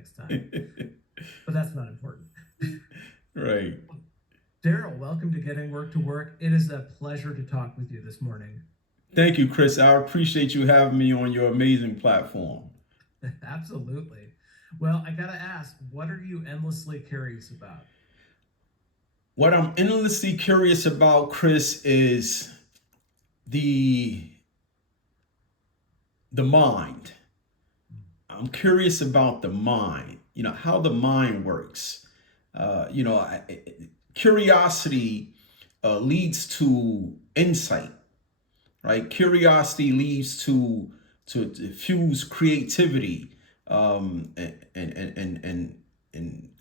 next time. But that's not important. Right. Darryl, welcome to Getting Work to Work. It is a pleasure to talk with you this morning. Thank you, Chris. I appreciate you having me on your amazing platform. Absolutely. Well, I got to ask, what are you endlessly curious about? What I'm endlessly curious about, Chris, is the the mind. I'm curious about the mind. How the mind works. You know, Curiosity leads to insight, right? Curiosity leads to fuse creativity, and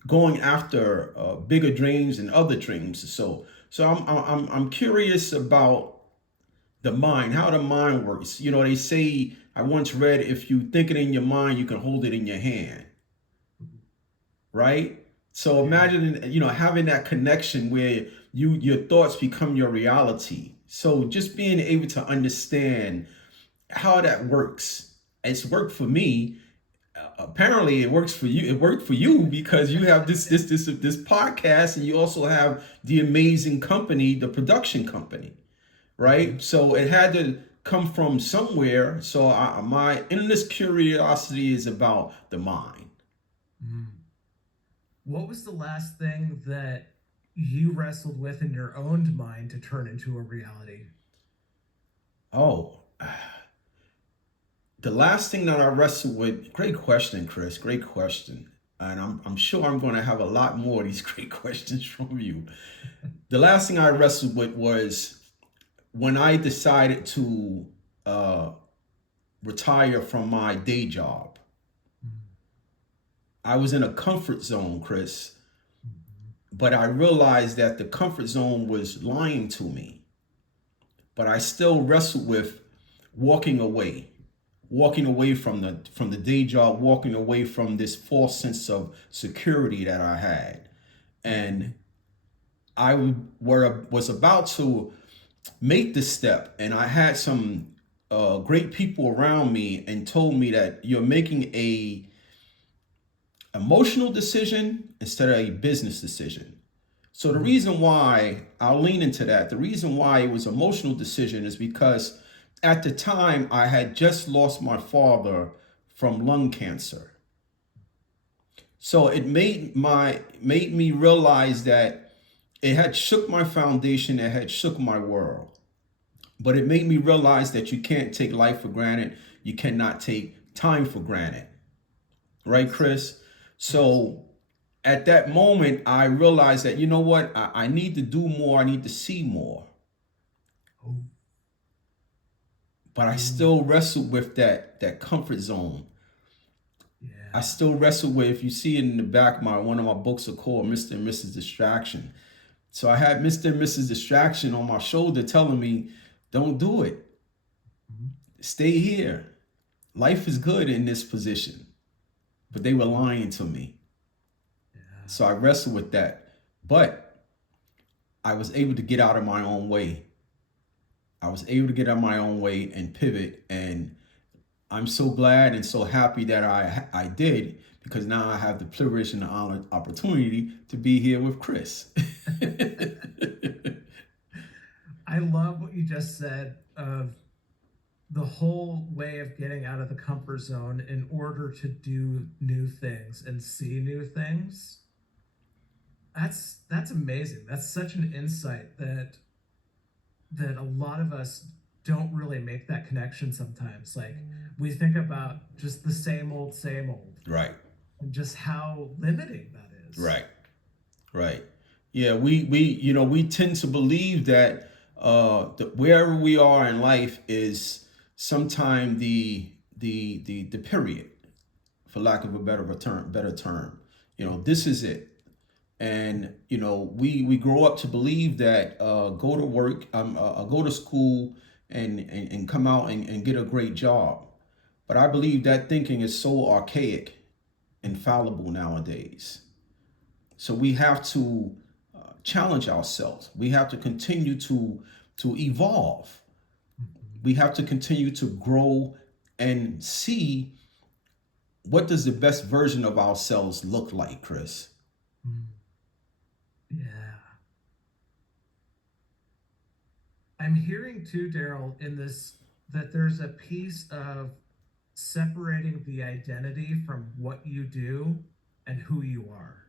going after bigger dreams and other dreams. So I'm curious about the mind, how the mind works. They say, I once read, if you think it in your mind, you can hold it in your hand, right? So Yeah. imagine, having that connection where your thoughts become your reality. So just being able to understand how that works. It's worked for me. Apparently it works for you. It worked for you because you have this podcast, and you also have the amazing company, the production company, Mhm. right? So it had to come from somewhere. So my endless curiosity is about the mind. Mm. What was the last thing that you wrestled with in your own mind to turn into a reality? Oh, the last thing that I wrestled with, great question, Chris, great question. And I'm sure I'm going to have a lot more of these great questions from you. The last thing I wrestled with was when I decided to uh, retire from my day job. Mm. I was in a comfort zone, Chris, Mhm. but I realized that the comfort zone was lying to me. But I still wrestled with walking away, walking away from the day job, walking away from this false sense of security that I had. And Mhm. was about to make the step, and I had some great people around me and told me that you're making a emotional decision instead of a business decision. So the Mm. reason why I'll lean into that, the reason why it was an emotional decision is because at the time I had just lost my father from lung cancer. So it made me realize that it had shook my foundation, it had shook my world. But it made me realize that you can't take life for granted. You cannot take time for granted. Right, Yes. Chris? Yes. So at that moment, I realized that, you know what? I need to do more. I need to see more. Oh. But I Ooh. still wrestle with that comfort zone. I Yeah. still wrestle with, if you see it in the back of my one of my books are called Mr. and Mrs. Distraction. So I had Mr. and Mrs. Distraction on my shoulder telling me, don't do it. Mhm. Stay here. Life is good in this position. But they were Mhm. lying to me. Yeah. So I wrestled with that. But I was able to get out of my own way. I was able to get out of my own way and pivot. And I'm so glad and so happy that I did, because now I have the privilege and the honor opportunity to be here with Chris. I love what you just said of the whole way of getting out of the comfort zone in order to do new things and see new things. That's amazing. That's such an insight that a lot of us don't really make that connection sometimes. Like we think about just the same old, Right, and just how limiting that is. right, right. Yeah, we tend to believe that that wherever we are in life is sometime the period, for lack of a better term. This is it. And we grow up to believe that go to work, go to school, and come out and get a great job. But I believe that thinking is so archaic and fallible nowadays. So we have to challenge ourselves. We have to continue to evolve. Mhm. We have to continue to grow and see what does the best version of ourselves look like, Chris? Mm. Yeah. I'm hearing too, Darryl, in this that there's a piece of separating the identity from what you do and who you are.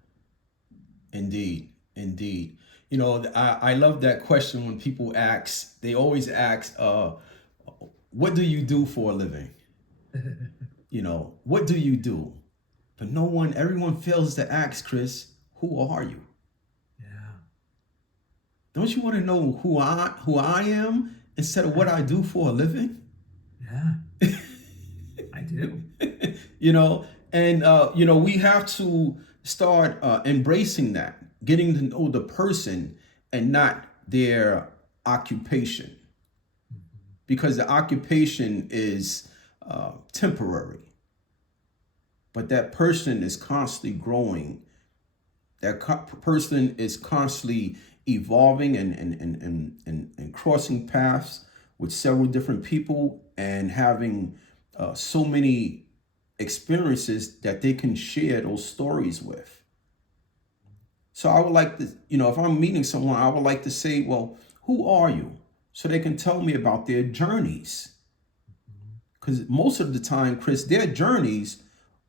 Indeed, indeed. You know, I love that question when people ask, they always ask, what do you do for a living? You know, what do you do? But everyone fails to ask, Chris, who are you? Yeah. Don't you want to know who I am instead of what I do for a living? Yeah, I do. You know, and we have to start embracing that, getting to know the person and not their occupation, Mhm. because the occupation is temporary, but that person is constantly growing. Person is constantly evolving and crossing paths with several different people and having so many experiences that they can share those stories with. So I would like to, if I'm meeting someone, I would like to say, well, who are you? So they can tell me about their journeys. Mhm. Because most of the time, Chris, their journeys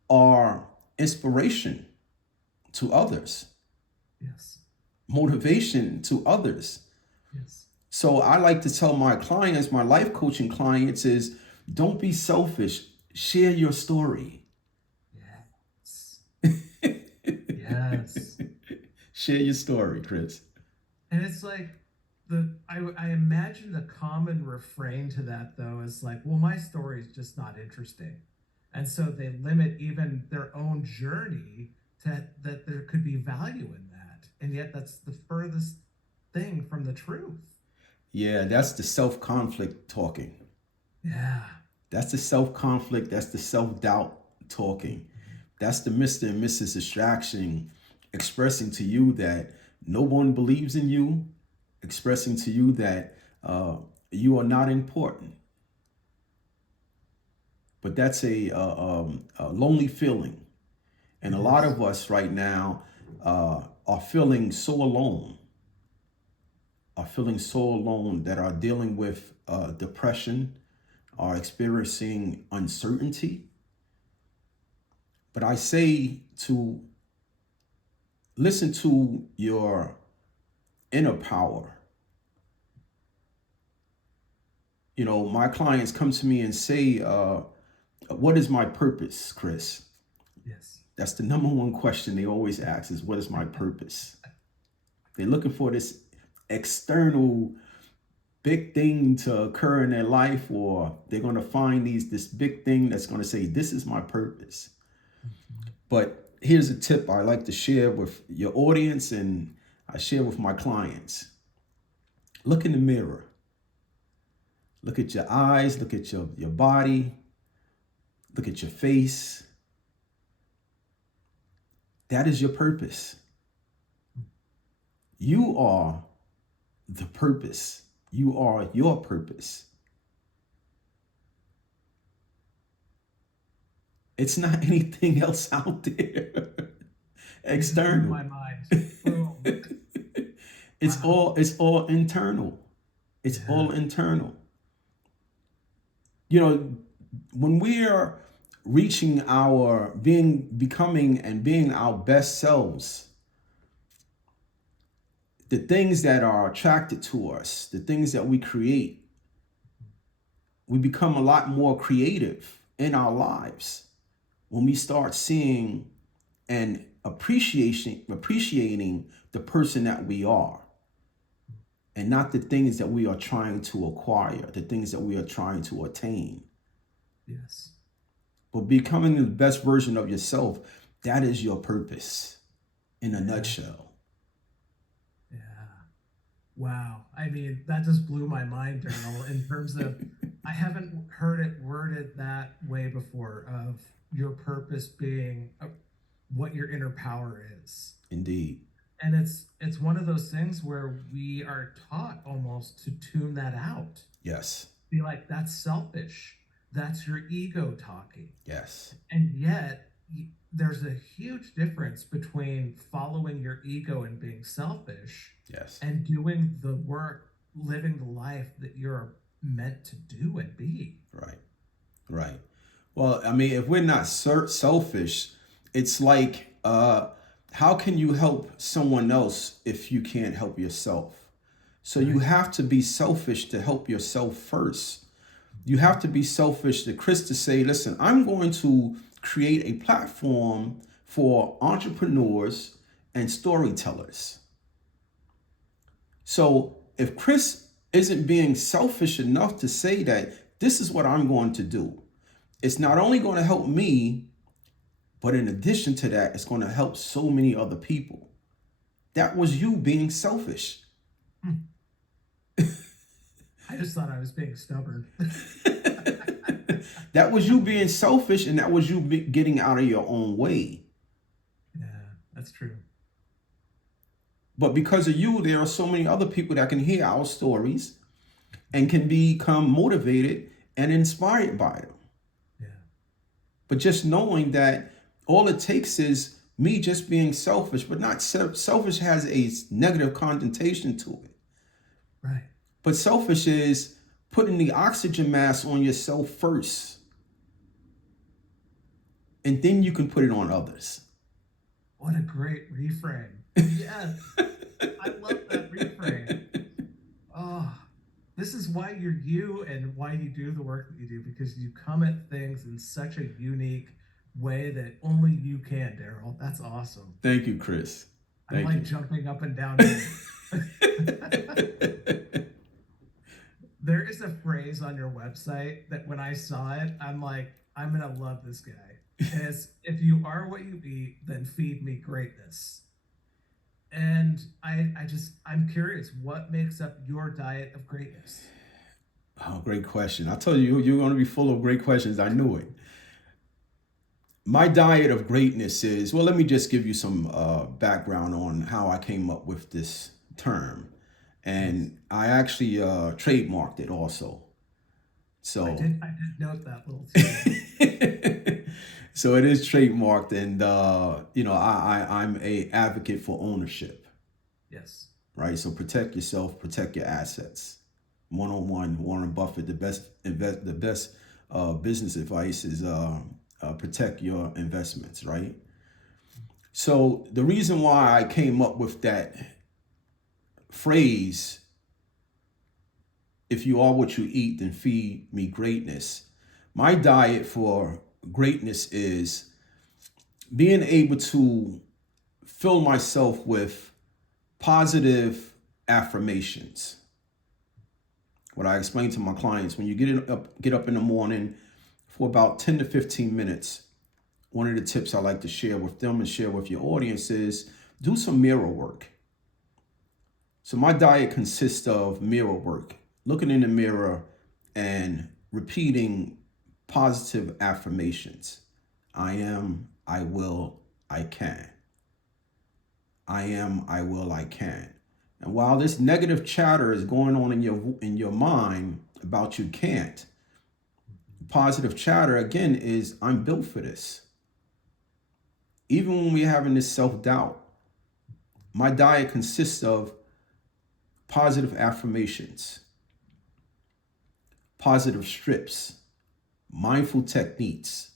are inspiration to others, Yes. motivation to others. Yes. So I like to tell my clients, my life coaching clients, is don't be selfish. Share your story. Yes. Yes. Share your story, Chris. And it's like I imagine the common refrain to that though is like, well, my story is just not interesting. And so they limit even their own journey to that there could be value in that. And yet that's the furthest thing from the truth. Yeah, that's the self conflict talking. Yeah. That's the self conflict. That's the self doubt talking. That's the Mr. and Mrs. Distraction expressing to you that no one believes in you, expressing to you that you are not important. But that's a lonely feeling. And It a lot is. of us right now are feeling so alone, that are dealing with depression, are experiencing uncertainty. But I say to listen to your inner power. You know, my clients come to me and say, what is my purpose, Chris? Yes. That's the number one question they always ask is, what is my purpose? They're looking for this external big thing to occur in their life, or they're going to find this big thing that's going to say, this is my purpose. Mhm. But here's a tip I like to share with your audience and I share with my clients. Look in the mirror. Look at your eyes, look at your body, look at your face. That is your purpose. You are the purpose. You are your purpose. It's not anything else out there You just blew external. my mind. Boom. Wow. It's all internal. It's Yeah. all internal. You know, when we're reaching our becoming and being our best selves, the things that are attracted to us, the things that we create, we become a lot more creative in our lives when we start seeing and appreciating the person that we are, and not the things that we are trying to acquire, the things that we are trying to attain. Yes. But becoming the best version of yourself, that is your purpose in a Yeah. nutshell. Yeah. Wow. I mean, that just blew my mind, Darryl, in terms of I haven't heard it worded that way before of your purpose being what your inner power is. Indeed. And it's one of those things where we are taught almost to tune that out. Yes. Be like, that's selfish. that's your ego talking. Yes. And yet, there's a huge difference between following your ego and being selfish Yes. and doing the work, living the life that you're meant to do and be. Right. Right. Well, I mean, if we're not selfish, it's like, how can you help someone else if you can't help yourself? So you Right. have to be selfish to help yourself first. You have to be selfish to Chris to say, listen, I'm going to create a platform for entrepreneurs and storytellers. So if Chris isn't being selfish enough to say that this is what I'm going to do, it's not only going to help me, but in addition to that, it's going to help so many other people. That was you being selfish. Hmm. I just thought I was being stubborn. That was you being selfish, and that was you getting out of your own way. Yeah, that's true. But because of you, there are so many other people that can hear our stories and can become motivated and inspired by them. Yeah. But just knowing that all it takes is me just being selfish, but not selfish has a negative connotation to it. Right. But selfish is putting the oxygen mask on yourself first. And then you can put it on others. What a great reframe. Yes. I love that reframe. Oh, this is why you're you and why you do the work that you do, because you come at things in such a unique way that only you can, Darryl. That's awesome. Thank you, Chris. I'm Thank like you. jumping up and down here. There is a phrase on your website that when I saw it, I'm like, I'm gonna love this guy. And it's, if you are what you eat, then feed me greatness. And I'm curious, what makes up your diet of greatness? Oh, great question. I told you you're going to be full of great questions. I knew it. My diet of greatness is, well, let me just give you some background on how I came up with this term. Yes. And I actually trademarked it also. So I did note that little tidbit. so it is trademarked, and I'm a advocate for ownership, Yes. right? So protect yourself, protect your assets. 101, Warren Buffett, the best business advice is protect your investments, right? So the reason why I came up with that phrase, if you are what you eat, then feed me greatness. My diet for greatness is being able to fill myself with positive affirmations. What I explain to my clients, when you get up in the morning for about 10 to 15 minutes, one of the tips I like to share with them and share with your audience is do some mirror work. So my diet consists of mirror work, looking in the mirror and repeating positive affirmations. I am, I will, I can. I am, I will, I can. And while this negative chatter is going on in your mind about you can't, positive chatter again is I'm built for this. Even when we're having this self-doubt, my diet consists of positive affirmations, positive strips, mindful techniques,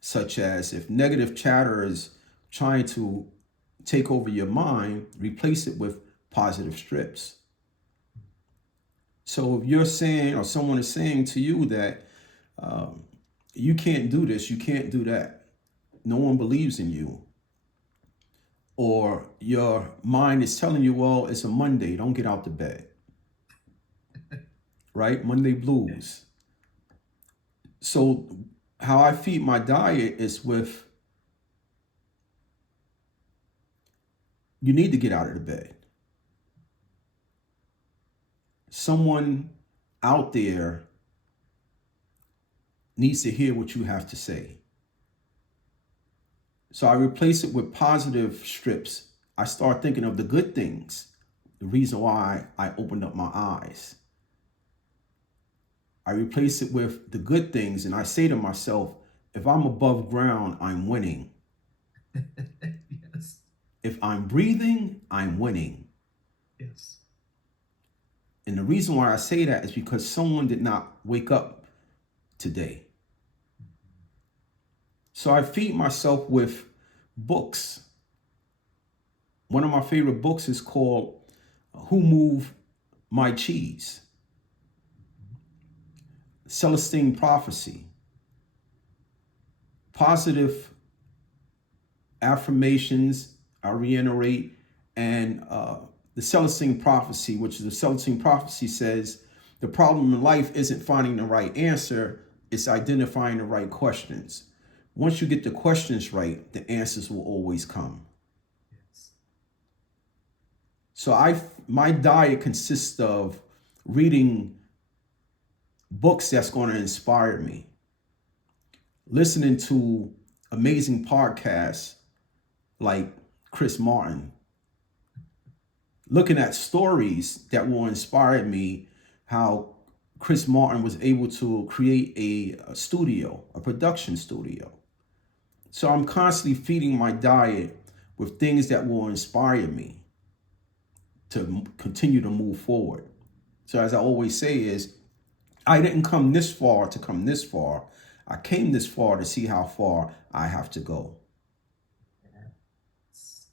such as if negative chatter is trying to take over your mind, replace it with positive strips. So if you're saying, or someone is saying to you that you can't do this, you can't do that, no one believes in you, or your mind is telling you, well, it's a Monday, don't get out the bed, right? Monday blues. So how I feed my diet is with, you need to get out of the bed. Someone out there needs to hear what you have to say. So I replace it with positive strips. I start thinking of the good things, the reason why I opened up my eyes. I replace it with the good things. And I say to myself, if I'm above ground, I'm winning. Yes. If I'm breathing, I'm winning. Yes. And the reason why I say that is because someone did not wake up today. So I feed myself with books. One of my favorite books is called Who Moved My Cheese? Celestine Prophecy. Positive affirmations, I reiterate, and the Celestine Prophecy, which is the Celestine Prophecy says, the problem in life isn't finding the right answer, it's identifying the right questions. Once you get the questions right, the answers will always come. Yes. So my diet consists of reading books that's going to inspire me, listening to amazing podcasts like Chris Martin, looking at stories that will inspire me, how Chris Martin was able to create a studio, a production studio. So I'm constantly feeding my diet with things that will inspire me to continue to move forward. So as I always say is, I didn't come this far to come this far. I came this far to see how far I have to go. Yes.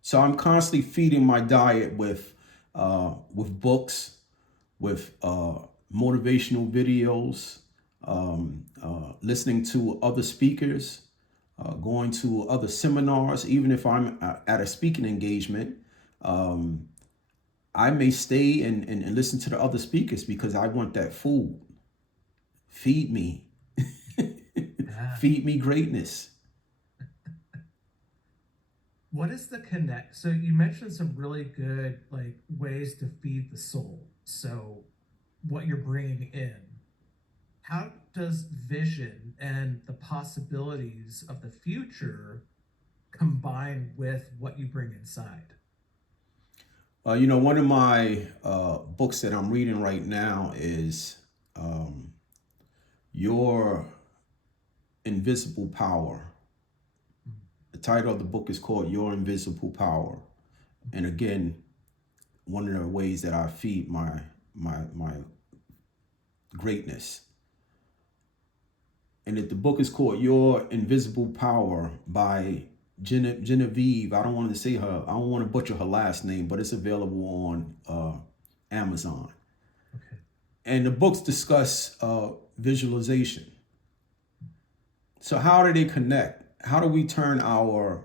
So I'm constantly feeding my diet with books, with motivational videos, listening to other speakers, going to other seminars. Even if I'm at a speaking engagement, I may stay and listen to the other speakers because I want that food. Feed me. Yeah. Feed me greatness. What is the connect? So you mentioned some really good like ways to feed the soul. So what you're bringing in, how does vision and the possibilities of the future combine with what you bring inside? One of my books that I'm reading right now is Your Invisible Power. The title of the book is called Your Invisible Power. And again, one of the ways that I feed my greatness. And the book is called Your Invisible Power by Genevieve. I don't want to say her. I don't want to butcher her last name, but it's available on Amazon. Okay. And the books discuss visualization. So how do they connect? How do we turn our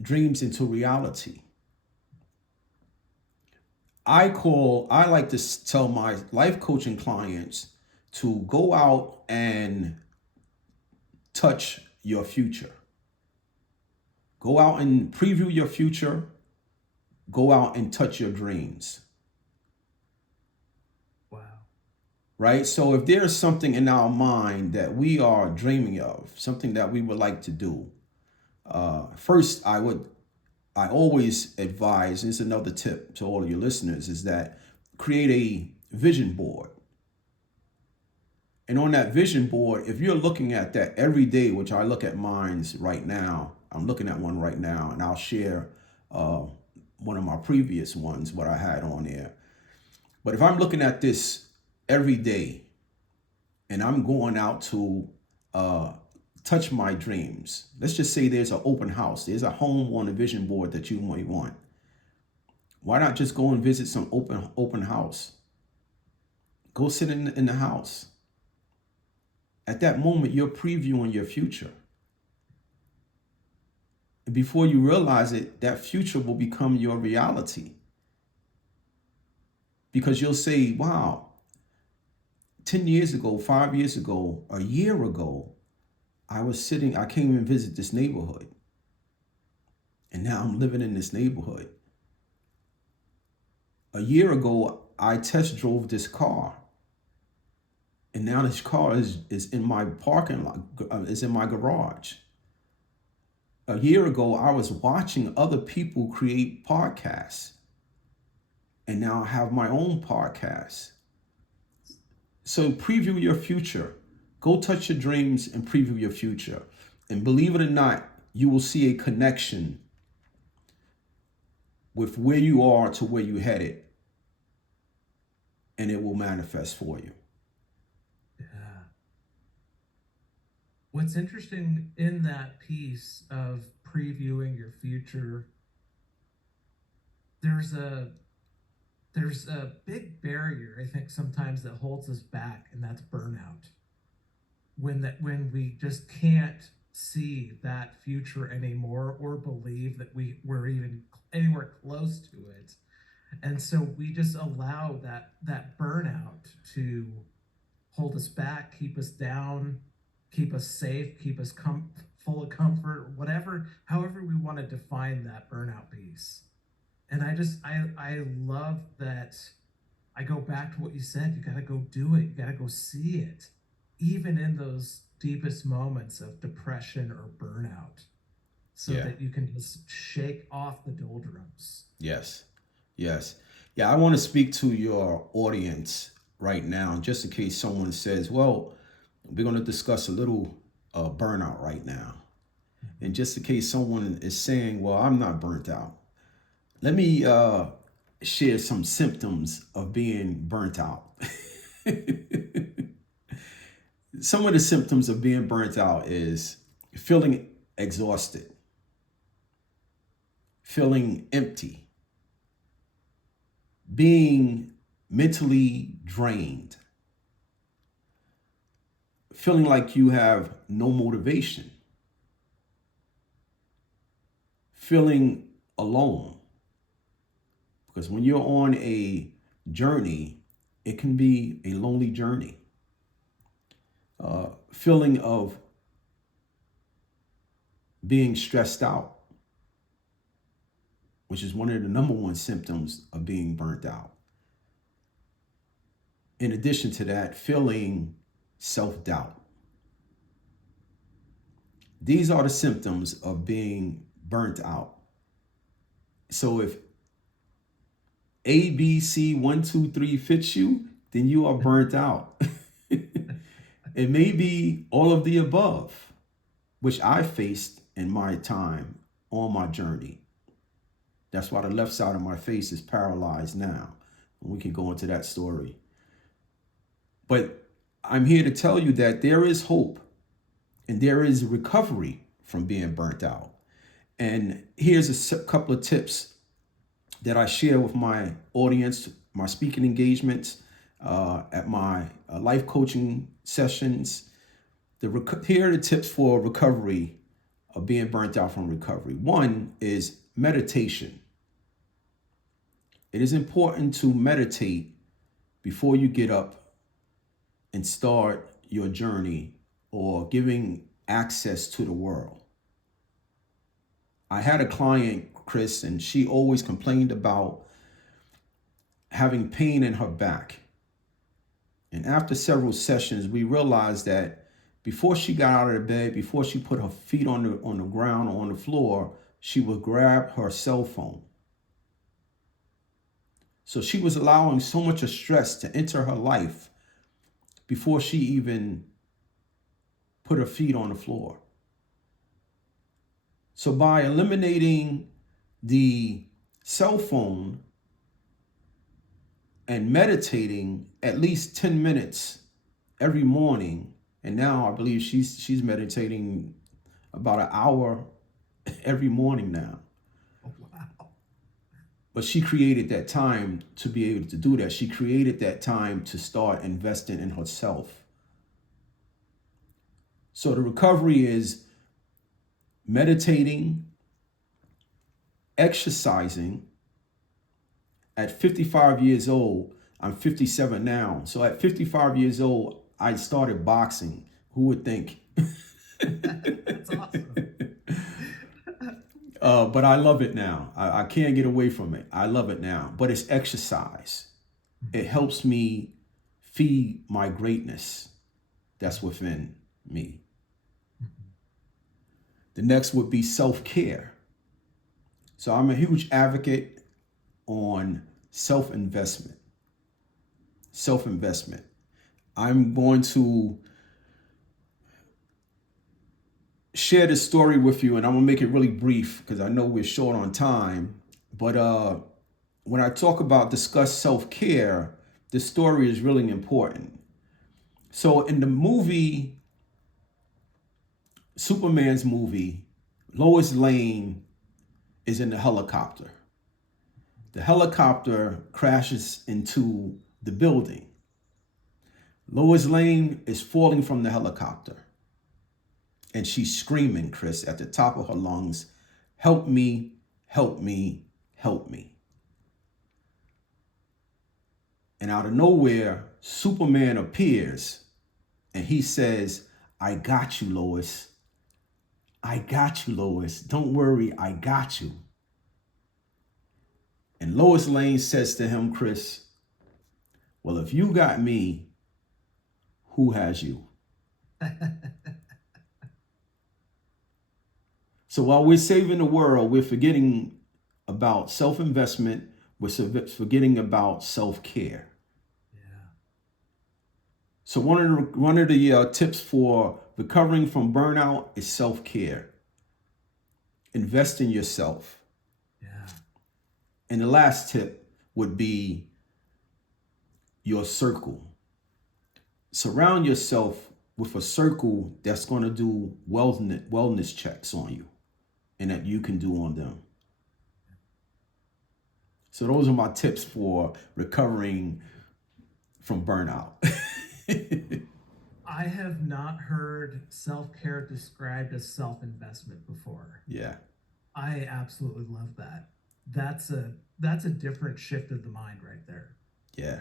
dreams into reality? I like to tell my life coaching clients to go out and touch your future. Go out and preview your future. Go out and touch your dreams. Wow. Right? So if there's something in our mind that we are dreaming of, something that we would like to do, first I always advise, and it's another tip to all of your listeners, is that create a vision board. And on that vision board, if you're looking at that every day, which I look at mine right now, I'm looking at one right now, and I'll share one of my previous ones, what I had on there. But if I'm looking at this every day and I'm going out to touch my dreams, let's just say there's an open house, there's a home on the vision board that you might want. Why not just go and visit some open house? Go sit in the house. At that moment, you're previewing your future. And before you realize it, that future will become your reality. Because you'll say, wow, 10 years ago, 5 years ago, a year ago, I came and visit this neighborhood. And now I'm living in this neighborhood. A year ago, I test drove this car. And now this car is in my parking lot, is in my garage. A year ago, I was watching other people create podcasts. And now I have my own podcast. So preview your future. Go touch your dreams and preview your future. And believe it or not, you will see a connection with where you are to where you headed, and it will manifest for you. Yeah. What's interesting in that piece of previewing your future, there's a there's a big barrier, I think, sometimes that holds us back, and that's burnout. When we just can't see that future anymore or believe that we're even anywhere close to it. And so we just allow that burnout to hold us back, keep us down, keep us safe, keep us full of comfort, whatever, however we want to define that burnout piece. And I love that. I go back to what you said. You got to go do it. You got to go see it, even in those deepest moments of depression or burnout, so Yeah. that you can just shake off the doldrums. Yes. Yes. Yeah, I want to speak to your audience right now, just in case someone says, well, we're going to discuss a little burnout right now. And just in case someone is saying, well, I'm not burnt out. Let me share some symptoms of being burnt out. Some of the symptoms of being burnt out is feeling exhausted, feeling empty, being mentally drained, feeling like you have no motivation, feeling alone. Because when you're on a journey, it can be a lonely journey. Feeling of being stressed out, which is one of the number one symptoms of being burnt out. In addition to that, feeling self-doubt. These are the symptoms of being burnt out. So if A, B, C, 1, 2, 3 fits you, then you are burnt out. It may be all of the above, which I faced in my time on my journey. That's why the left side of my face is paralyzed now. And we can go into that story. But I'm here to tell you that there is hope and there is recovery from being burnt out. And here's a couple of tips that I share with my audience, my speaking engagements, at my life coaching sessions. Here are the tips for recovery of being burnt out from recovery. One is meditation. It is important to meditate before you get up and start your journey or giving access to the world. I had a client, Chris, and she always complained about having pain in her back. And after several sessions, we realized that before she got out of the bed, before she put her feet on the ground or on the floor, she would grab her cell phone. So she was allowing so much of stress to enter her life before she even put her feet on the floor. So by eliminating the cell phone and meditating at least 10 minutes every morning, and now I believe she's meditating about an hour every morning now. Oh, wow. But she created that time to be able to do that. She created that time to start investing in herself. So the recovery is meditating, exercising. At 55 years old, I'm 57 now. So at 55 years old, I started boxing. Who would think? That's awesome. But I love it now. I can't get away from it. I love it now. But it's exercise. It helps me feed my greatness that's within me. The next would be self-care. So I'm a huge advocate on self-investment. Self-investment. I'm going to share this story with you, and I'm gonna make it really brief because I know we're short on time. But when I talk about discuss self-care, this story is really important. So in the movie, Superman's movie, Lois Lane is in the helicopter. The helicopter crashes into the building. Lois Lane is falling from the helicopter. And she's screaming, Chris, at the top of her lungs, help me, help me, help me. And out of nowhere, Superman appears and he says, I got you, Lois. I got you, Lois. Don't worry, I got you. And Lois Lane says to him, Chris, well, if you got me, who has you? So while we're saving the world, we're forgetting about self-investment. We're forgetting about self-care. Yeah. So one of the tips for recovering from burnout is self-care. Invest in yourself. Yeah. And the last tip would be your circle. Surround yourself with a circle that's going to do wellness checks on you and that you can do on them. So those are my tips for recovering from burnout. I have not heard self-care described as self-investment before. Yeah. I absolutely love that. That's a different shift of the mind right there. Yeah.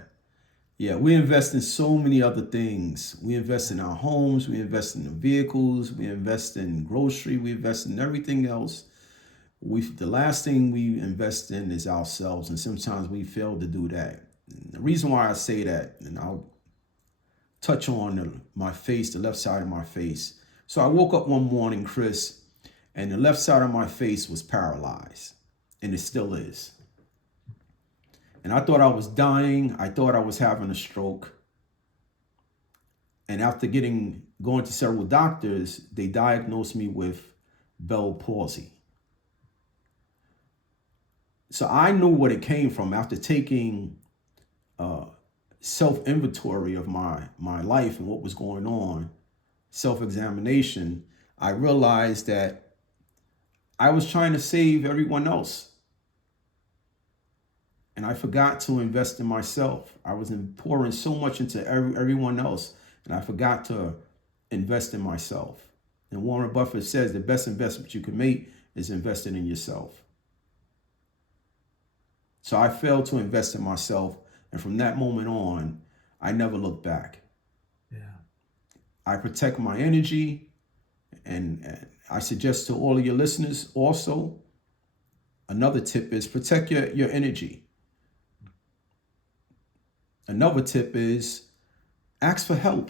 Yeah, we invest in so many other things. We invest in our homes, we invest in the vehicles, we invest in grocery, we invest in everything else. The last thing we invest in is ourselves, and sometimes we fail to do that. And the reason why I say that, and I'll touch on my face, the left side of my face. So I woke up one morning, Chris, and the left side of my face was paralyzed, and it still is. And I thought I was dying. I thought I was having a stroke. And after going to several doctors, they diagnosed me with Bell palsy. So I knew what it came from after taking self-inventory of my life and what was going on, self-examination. I realized that I was trying to save everyone else. And I forgot to invest in myself. I was pouring so much into everyone else, and I forgot to invest in myself. And Warren Buffett says the best investment you can make is investing in yourself. So I failed to invest in myself, and from that moment on, I never looked back. Yeah. I protect my energy, and I suggest to all of your listeners also, another tip is protect your energy. Another tip is ask for help.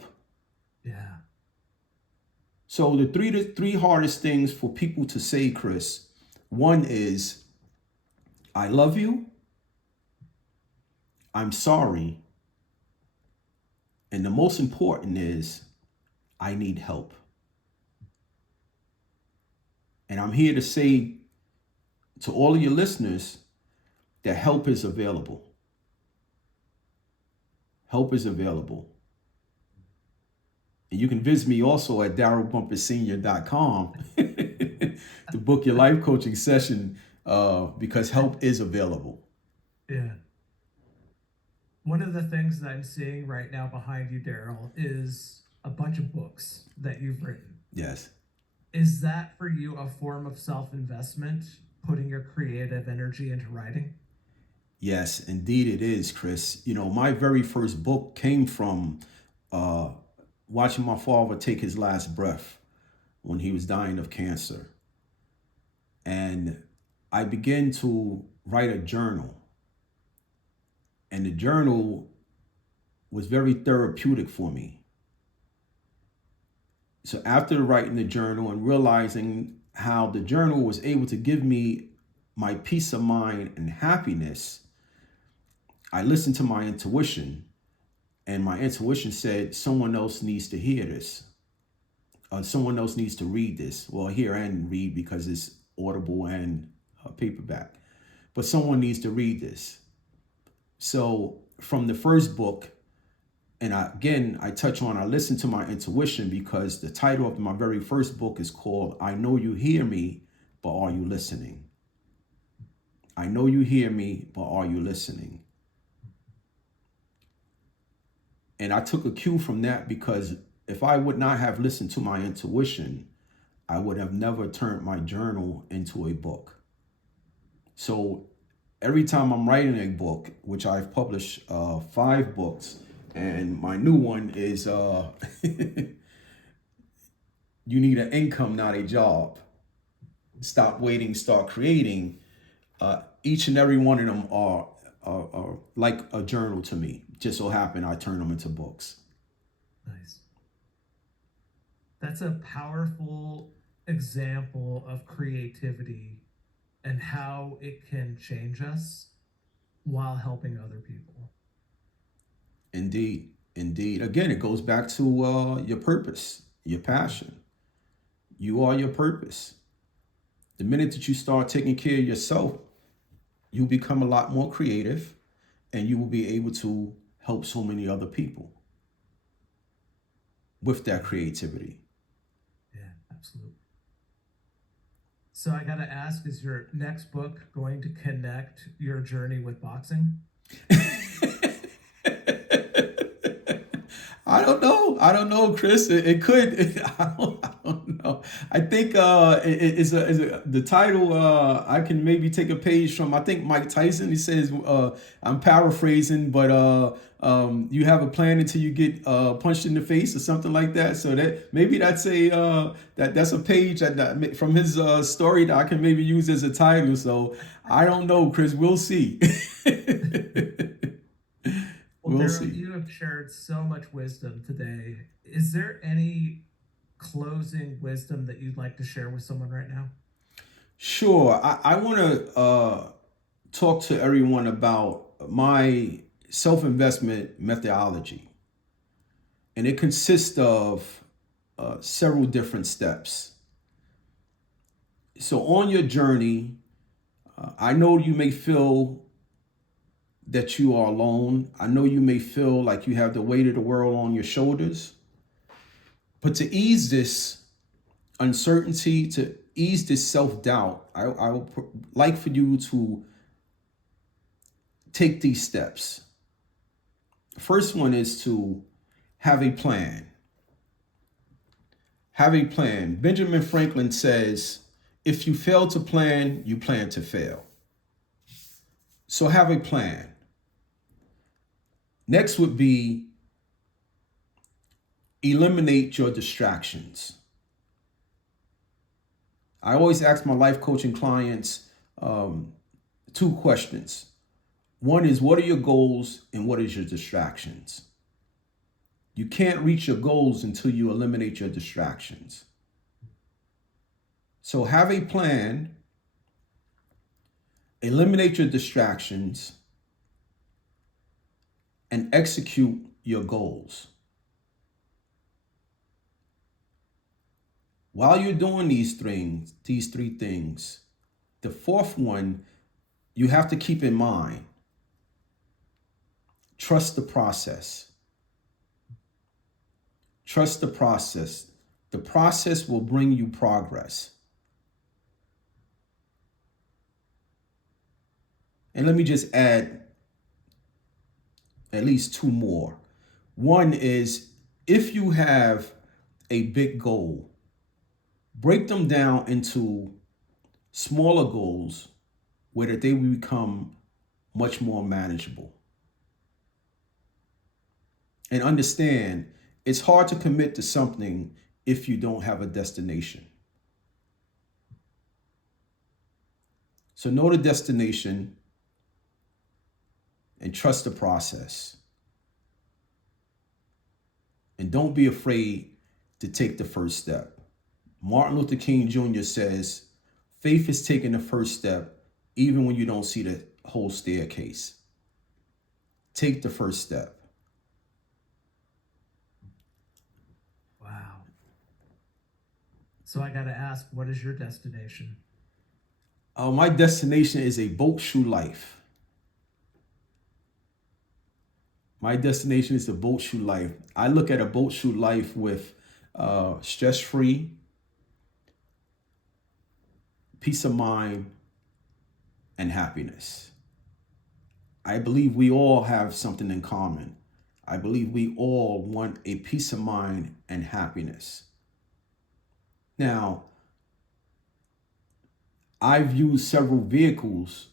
Yeah. So the three hardest things for people to say, Chris, one is, I love you, I'm sorry, and the most important is, I need help. And I'm here to say to all of your listeners that help is available. Help is available. And you can visit me also at DarrylBumpassSenior.com to book your life coaching session because help is available. Yeah. One of the things that I'm seeing right now behind you, Darryl, is a bunch of books that you've written. Yes. Is that for you a form of self-investment, putting your creative energy into writing? Yes, indeed it is, Chris. You know, my very first book came from watching my father take his last breath when he was dying of cancer. And I began to write a journal. And the journal was very therapeutic for me. So after writing the journal and realizing how the journal was able to give me my peace of mind and happiness, I listened to my intuition And my intuition said someone else needs to hear this. Someone else needs to read this. Well, hear and read because it's audible and paperback. But someone needs to read this. So from the first book, and I touch on, I listen to my intuition because the title of my very first book is called I Know You Hear Me, But Are You Listening? I know you hear me, but are you listening? And I took a cue from that because if I would not have listened to my intuition, I would have never turned my journal into a book. So every time I'm writing a book, which I've published 5 books, and my new one is you need an income, not a job. Stop waiting, start creating. Each and every one of them are like a journal to me. Just so happen I turn them into books. Nice. That's a powerful example of creativity and how it can change us while helping other people. Indeed. Indeed. Again, it goes back to your purpose, your passion. You are your purpose. The minute that you start taking care of yourself, you become a lot more creative and you will be able to help so many other people with that creativity. Yeah, absolutely. So I got to ask, is your next book going to connect your journey with boxing? I don't know, Chris. It could. I don't know. I think the title. I can maybe take a page from. I think Mike Tyson. He says, I'm paraphrasing, but you have a plan until you get punched in the face or something like that. So that maybe that's a page that from his story that I can maybe use as a title. So I don't know, Chris. We'll see. Well, We'll Darryl, see. you have shared so much wisdom today. Is there any closing wisdom that you'd like to share with someone right now? Sure. I want to talk to everyone about my self-investment methodology. And it consists of several different steps. So on your journey, I know you may feel that you are alone. I know you may feel like you have the weight of the world on your shoulders. But to ease this uncertainty, to ease this self-doubt, I would like for you to take these steps. The first one is to have a plan. Have a plan. Benjamin Franklin says, if you fail to plan, you plan to fail. So have a plan. Next would be eliminate your distractions. I always ask my life coaching clients 2 questions. One is, what are your goals and what is your distractions? You can't reach your goals until you eliminate your distractions. So have a plan, eliminate your distractions, and execute your goals. While you're doing these 3 things, the fourth one you have to keep in mind. Trust the process. Trust the process. The process will bring you progress. And let me just add at least 2 more. One is, if you have a big goal, break them down into smaller goals where they will become much more manageable. And understand, it's hard to commit to something if you don't have a destination. So know the destination and trust the process. And don't be afraid to take the first step. Martin Luther King Jr. says, faith is taking the first step even when you don't see the whole staircase. Take the first step. So I got to ask, what is your destination? My destination is a boat shoe life. My destination is a boat shoe life. I look at a boat shoe life with stress free, peace of mind, and happiness. I believe we all have something in common. I believe we all want a peace of mind and happiness. Now, I've used several vehicles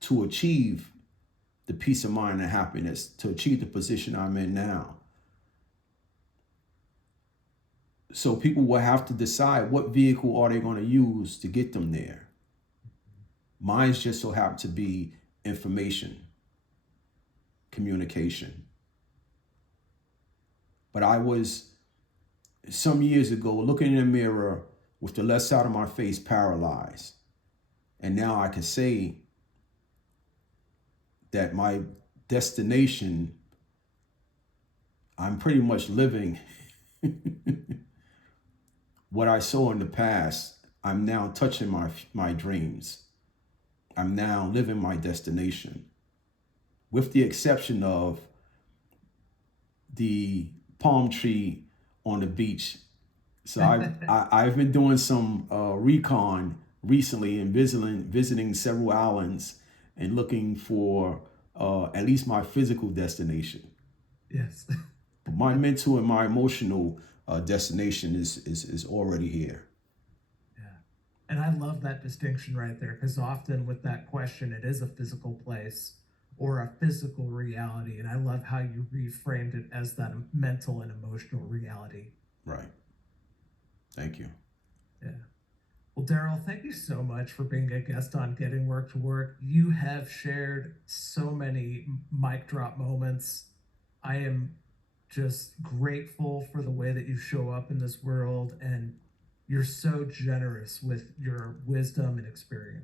to achieve the peace of mind and happiness, to achieve the position I'm in now. So people will have to decide what vehicle are they going to use to get them there. Mine's just so happen to be information, communication. But I was some years ago looking in the mirror with the left side of my face paralyzed. And now I can say that my destination, I'm pretty much living what I saw in the past. I'm now touching my dreams. I'm now living my destination, with the exception of the palm tree on the beach. So I've been doing some recon recently and visiting several islands and looking for at least my physical destination. Yes. But my mental and my emotional destination is already here. Yeah. And I love that distinction right there, because often with that question, it is a physical place or a physical reality. And I love how you reframed it as that mental and emotional reality. Right. Thank you. Yeah. Well, Darryl, thank you so much for being a guest on Getting Work to Work. You have shared so many mic drop moments. I am just grateful for the way that you show up in this world, and you're so generous with your wisdom and experience.